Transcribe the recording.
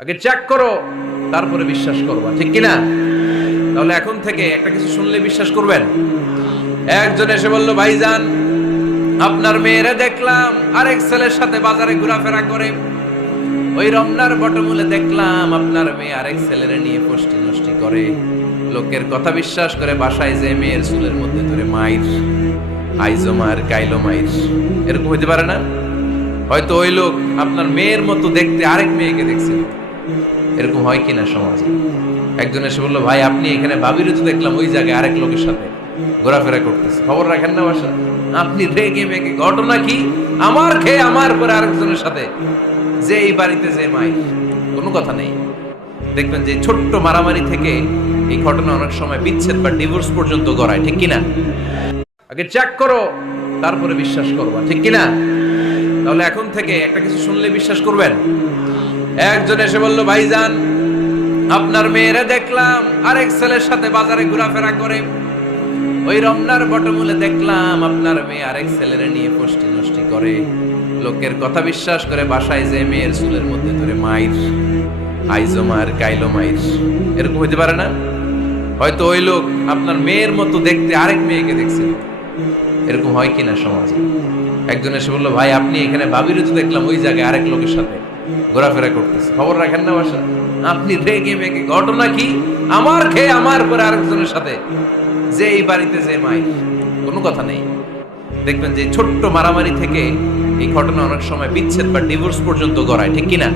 আগে চেক করো, তারপরে বিশ্বাস করবা, ঠিক কিনা? তাহলে এখন থেকে একটা কিছু শুনলে বিশ্বাস করবেন। একজন এসে বলল, ভাইজান আপনার মেয়েরে দেখলাম আরেক ছেলের সাথে বাজারে ঘোরাফেরা করে, ওই রমনার বটমূলে দেখলাম আপনার মেয়ে আরেক ছেলেরে নিয়ে ফষ্টি নষ্টি করে। লোকের কথা বিশ্বাস করে বাসায় যে মেয়ের চুলের মধ্যে ধরে মাইর, আইজো মার কাইলো মাইর। এরকম হইতে পারে না? হয়তো ওই লোক আপনার মেয়ের মতো দেখতে আরেক মেয়েকে দেখছিল। এরকম হয় কিনা সমাজে? একজন এসে বললো, ভাই আপনি এখানে ভাবির তো দেখলাম ওই জায়গায় আরেক লোকের সাথে ঘোরাফেরা করতেছে, খবর রাখেন না বাসা? আপনি রেগে মেগে, ঘটনা কি? আমার খেয়ে আমার পরে আরেকজনের সাথে, যে এই বাড়িতে যে মাই, কোনো কথা নেই। দেখবেন যে ছোট্ট মারামারি থেকে এই ঘটনা অনেক সময় বিচ্ছেদ বা ডিভোর্স পর্যন্ত গড়ায়, ঠিক কিনা? আগে চেক করো, তারপরে বিশ্বাস করবা, ঠিক কিনা? তাহলে এখন থেকে একটা কিছু শুনলে বিশ্বাস করবেন। একজন এসে বলল, ভাইজান আপনার মেয়েরে দেখলাম আরেক ছেলের সাথে বাজারে ঘোরাফেরা করে, ওই রমনার বটমূলে দেখলাম আপনার মেয়ে আরেক ছেলেরে নিয়ে ফষ্টি নষ্টি করে। লোকের কথা বিশ্বাস করে বাসায় যে মেয়ের চুলের মধ্যে ধরে মাইর, আইজো মার কাইলো মাইর। এরকম হইতে পারে না? হয়তো ওই লোক আপনার মেয়ের মতো দেখতে আরেক মেয়েকে দেখছিল। এরকম হয় কিনা সমাজে? একজন এসে বললো, ভাই আপনি এখানে ভাবির তো দেখলাম ওই জায়গায় আরেক লোকের সাথে ঘোরাফেরা করতেছে, খবর রাখেন না বাসা? আপনি রেগে মেগে, ঘটনা কি? আমার খেয়ে আমার পরে আরেকজনের সাথে, যে এই বাড়িতে যে মাই, কোনো কথা নেই। দেখবেন যে ছোট্ট মারামারি থেকে এই ঘটনা অনেক সময় বিচ্ছেদ বা ডিভোর্স পর্যন্ত গড়ায়, ঠিক কিনা?